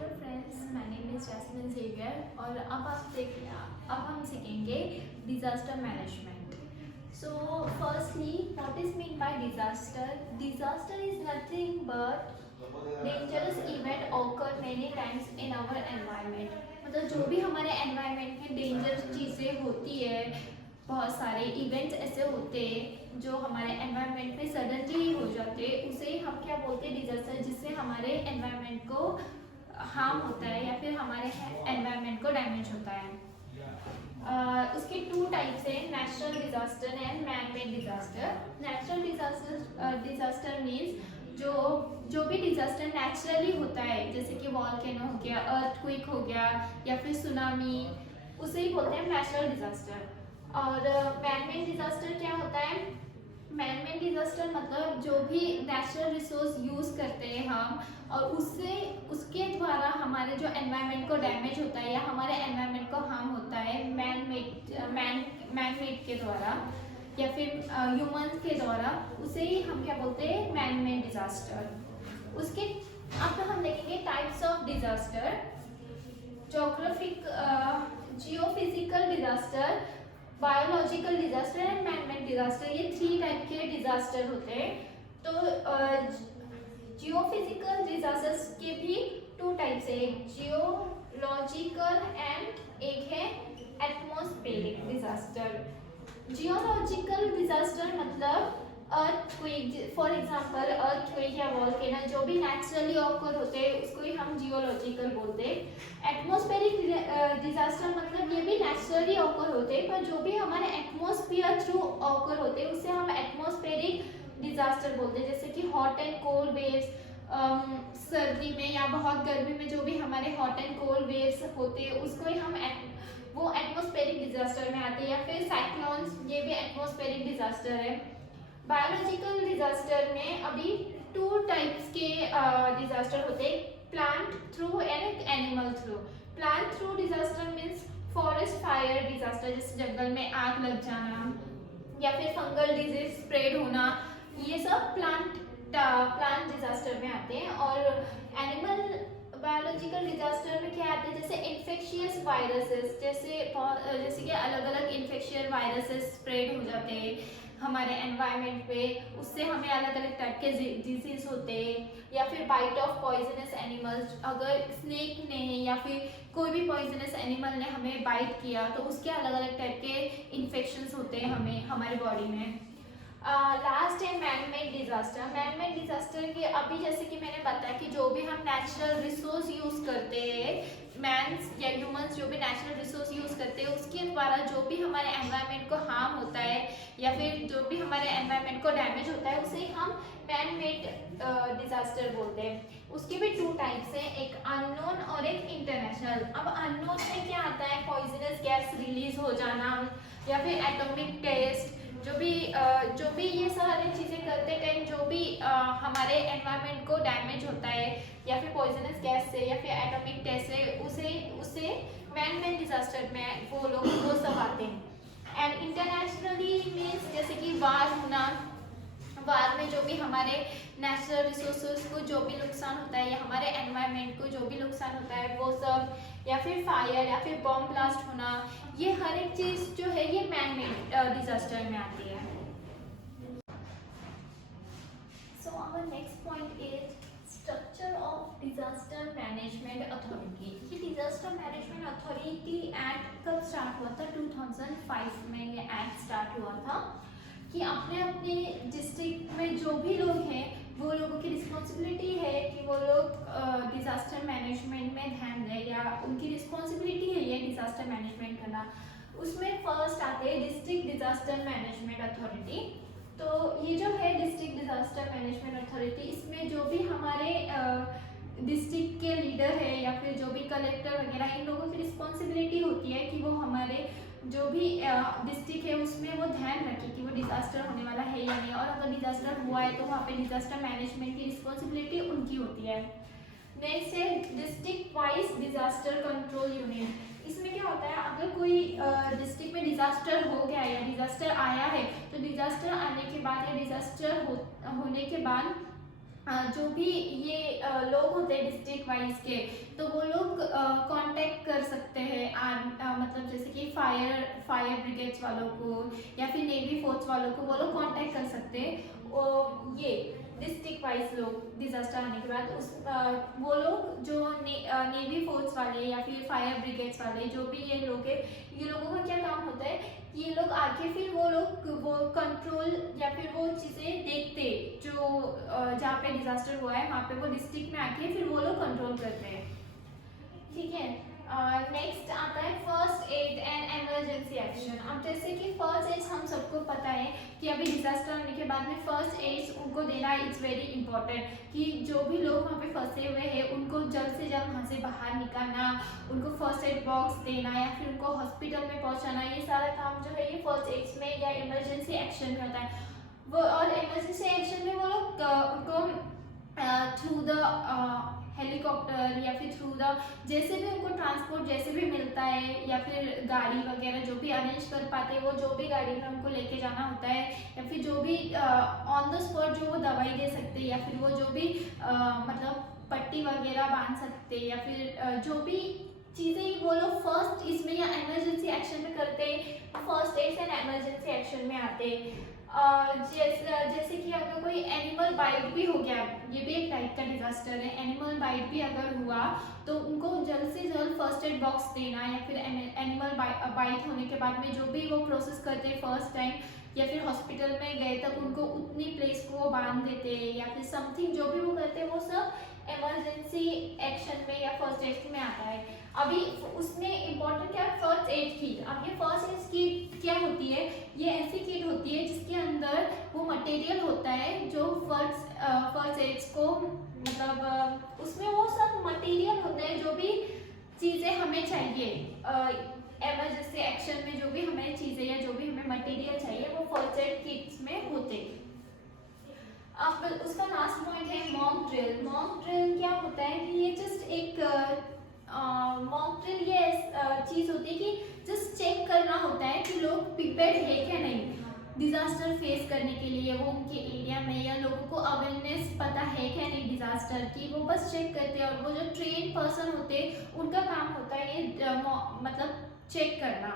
Hello friends, my name is Jasmine Xavier और अब हम सीखेंगे disaster management. So firstly, what is mean by disaster? Disaster is nothing but dangerous event occur many times in our environment. मतलब जो भी हमारे environment में danger चीज़ें होती है, बहुत सारे इवेंट्स ऐसे होते हैं जो हमारे एनवायरनमेंट में सडनली हो जाते हैं, उसे हम क्या बोलते हैं? डिजास्टर, जिससे हमारे एनवायरनमेंट को हार्म होता है या फिर हमारे एनवायरनमेंट को डैमेज होता है। उसके टू टाइप्स हैं, natural disaster and man made disaster. Natural disaster means जो भी डिजास्टर नेचुरली होता है, जैसे कि वॉल्केनो हो गया, अर्थक्वेक हो गया या फिर सुनामी, उसे ही बोलते हैं नेचुरल डिजास्टर। और मैन मेड डिजास्टर क्या होता है? मैन मेड डिजास्टर मतलब जो भी नेचुरल रिसोर्स यूज करते हैं हम, और उसके द्वारा हमारे जो एनवायरनमेंट को डैमेज होता है या हमारे एनवायरनमेंट को हार्म होता है मैन मेड के द्वारा या फिर ह्यूमंस के द्वारा, उसे ही हम क्या बोलते हैं? Man made disaster. उसके अब हम देखेंगे types of disaster. Geophysical disaster, biological disaster and man made disaster, ये 3 टाइप के डिजास्टर होते हैं। तो जियोफिजिकल डिजास्टर्स के भी 2 टाइप्स है, एक जियोलॉजिकल एंड एक है एटमॉस्फेरिक डिजास्टर। जियोलॉजिकल डिजास्टर मतलब अर्थक्वेक, फॉर एग्जांपल अर्थक्वेक या वॉल्केनो, जो भी नेचुरली ऑकर होते हैं उसको ही हम जियोलॉजिकल बोलते हैं। एटमॉस्फेरिक डिजास्टर मतलब ये भी नेचुरली ऑकर होते हैं, पर जो भी हमारे एटमॉस्फेयर थ्रू ऑकर होते हैं उसे हम एटमॉस्फेरिक डिजास्टर बोलते हैं। जैसे कि हॉट एंड कोल्ड वेव्स, सर्दी में या बहुत गर्मी में जो भी हमारे हॉट एंड कोल्ड वेव्स होते हैं उसको ही हम वो एटमॉस्फेरिक डिजास्टर में आते हैं। या फिर साइक्लोन्स, ये भी एटमॉस्फेरिक डिजास्टर है। बायोलॉजिकल डिजास्टर में अभी 2 टाइप्स के डिजास्टर होते हैं, plant through and animal through. Plant through disaster means forest fire disaster, जैसे जंगल में आग लग जाना या फिर फंगल डिजीज स्प्रेड होना, ये सब प्लांट डिजास्टर में आते हैं। और एनिमल बायोलॉजिकल डिजास्टर में क्या आते हैं? जैसे इन्फेक्शियस वायरसेस, जैसे कि अलग अलग इन्फेक्शियस वायरसेस स्प्रेड हो जाते हैं हमारे एनवायरनमेंट पे, उससे हमें अलग अलग टाइप के डिजीज होते हैं। या फिर बाइट ऑफ पॉइजनस एनिमल्स, अगर स्नेक ने या फिर कोई भी पॉइजनस एनिमल ने हमें बाइट किया तो उसके अलग अलग टाइप के इन्फेक्शंस होते हैं हमें हमारे बॉडी में। लास्ट है man made disaster. Man made disaster के अभी जैसे कि मैंने बताया कि जो भी हम नेचुरल रिसोर्स यूज करते हैं, मैंस या ह्यूमंस जो भी नेचुरल रिसोर्स यूज करते हैं उसके द्वारा जो भी हमारे एनवायरनमेंट को हार्म होता है या फिर जो भी हमारे एनवायरनमेंट को डैमेज होता है उसे हम मैन मेड डिजास्टर बोलते हैं। उसके भी 2 टाइप्स हैं, एक अननोन और एक इंटरनेशनल। अब अननोन में क्या आता है? पॉइजनस गैस रिलीज हो जाना या फिर एटॉमिक टेस्ट, जो भी ये सारी चीज़ें करते टाइम जो भी हमारे एनवायरनमेंट को डैमेज होता है या फिर पॉइजनस गैस से या फिर एटॉमिक टेस्ट से, उसे मैन मेड डिजास्टर में वो सब आते हैं। एंड इंटरनेशनली मीन्स जैसे कि वार होना, वार में जो भी हमारे नेचुरल रिसोर्सेज को जो भी नुकसान होता है या हमारे एनवायरनमेंट को जो भी नुकसान होता है वो सब, या फिर फायर या फिर बॉम्ब ब्लास्ट होना, ये हर एक चीज़ जो है ये मैन मेड डिजास्टर में आती है। So our next point is structure of disaster management authority. ये डिजास्टर मैनेजमेंट अथॉरिटी एक्ट कब स्टार्ट हुआ था? 2005 में ये एक्ट स्टार्ट हुआ था कि अपने अपने डिस्ट्रिक्ट में जो भी लोग हैं वो लोगों की रिस्पॉन्सिबिलिटी है कि वो लोग डिज़ास्टर मैनेजमेंट में ध्यान दें, या उनकी रिस्पॉन्सिबिलिटी है ये डिज़ास्टर मैनेजमेंट करना। उसमें फर्स्ट आते हैं डिस्ट्रिक्ट डिज़ास्टर मैनेजमेंट अथॉरिटी। तो ये जो है डिस्ट्रिक्ट डिज़ास्टर मैनेजमेंट अथॉरिटी, इसमें जो भी हमारे डिस्ट्रिक्ट के लीडर है या फिर जो भी कलेक्टर वगैरह, इन लोगों की रिस्पॉन्सिबिलिटी होती है कि वो हमारे जो भी डिस्ट्रिक्ट है उसमें वो ध्यान रखे कि वो डिजास्टर होने वाला है या नहीं, और अगर डिजास्टर हुआ है तो वहाँ पे डिजास्टर मैनेजमेंट की रिस्पॉन्सिबिलिटी उनकी होती है। नेक्स्ट है district wise disaster control unit. इसमें क्या होता है? अगर कोई डिस्ट्रिक्ट में डिजास्टर हो गया या डिजास्टर आया है तो डिजास्टर आने के बाद या डिजास्टर होने के बाद जो भी ये लोग होते हैं डिस्ट्रिक्ट वाइज के, तो वो लोग कांटेक्ट कर सकते हैं मतलब जैसे कि फायर ब्रिगेड्स वालों को या फिर नेवी फोर्स वालों को वो लोग कांटेक्ट कर सकते हैं। और ये डिस्ट्रिक्ट वाइज लोग डिजास्टर आने के बाद वो लोग जो नेवी फोर्स वाले या फिर फायर ब्रिगेड्स वाले जो भी ये लोग हैं, ये लोगों का क्या काम होता है, ये लोग आके फिर वो कंट्रोल या फिर वो चीज़ें देखते जो जहाँ पे डिजास्टर हुआ है वहाँ पे वो डिस्ट्रिक्ट में आके फिर वो लोग कंट्रोल करते हैं। ठीक है, नेक्स्ट आता है first aid and emergency action. अब जैसे कि फर्स्ट एड हम सबको पता है कि अभी डिजास्टर होने के बाद में फर्स्ट एड उनको देना इट्स वेरी इंपॉर्टेंट, कि जो भी लोग वहाँ पे फंसे हुए हैं उनको जल्द से जल्द वहाँ से बाहर निकालना, उनको फर्स्ट एड बॉक्स देना या फिर उनको हॉस्पिटल में पहुँचाना, ये सारा काम जो है ये फर्स्ट एड में या इमरजेंसी एक्शन में होता है। वो और इमरजेंसी एक्शन में वो लोग उनको थ्रू द हेलीकॉप्टर या फिर थ्रू द जैसे भी उनको ट्रांसपोर्ट जैसे भी मिलता है या फिर गाड़ी वगैरह जो भी अरेंज कर पाते हैं, वो जो भी गाड़ी में उनको लेके जाना होता है या फिर जो भी ऑन द स्पॉट जो वो दवाई दे सकते हैं या फिर वो जो भी मतलब पट्टी वगैरह बांध सकते हैं या फिर जो भी चीज़ें वो लोग फर्स्ट इसमें या इमरजेंसी एक्शन में करते हैं, first aid and emergency action में आते हैं। जैसे कि अगर कोई एनिमल बाइट भी हो गया, ये भी एक टाइप का डिजास्टर है, एनिमल बाइट भी अगर हुआ तो उनको जल्द से जल्द फर्स्ट एड बॉक्स देना या फिर एनिमल बाइट होने के बाद में जो भी वो प्रोसेस करते हैं फर्स्ट टाइम या फिर हॉस्पिटल में गए तब उनको उतनी प्लेस को वो बांध देते हैं या फिर समथिंग जो भी वो करते हैं वो सब इमरजेंसी एक्शन में या फर्स्ट एड में आता है। अभी उसमें इम्पोर्टेंट क्या है, फर्स्ट एड किट। अब ये फर्स्ट एड किट क्या होती है, ये ऐसी किट होती है जिसके अंदर वो मटेरियल होता है जो फर्स्ट एड्स को मतलब उसमें वो सब मटेरियल होता है जो भी चीज़ें हमें चाहिए इमरजेंसी एक्शन में, जो भी हमें चीज़ें या जो भी हमें मटेरियल चाहिए वो फर्स्ट एड किट्स में होते हैं। अब उसका लास्ट पॉइंट है मॉक ड्रिल। मॉक ड्रिल क्या होता है कि ये जस्ट एक मॉक ड्रिल ये चीज़ होती है कि जस्ट चेक करना होता है कि लोग प्रिपेयर्ड है क्या नहीं डिजास्टर फेस करने के लिए, वो उनके एरिया में या लोगों को अवेयरनेस पता है क्या नहीं डिजास्टर की, वो बस चेक करते हैं। और वो जो ट्रेन पर्सन होते हैं उनका काम होता है ये मतलब चेक करना।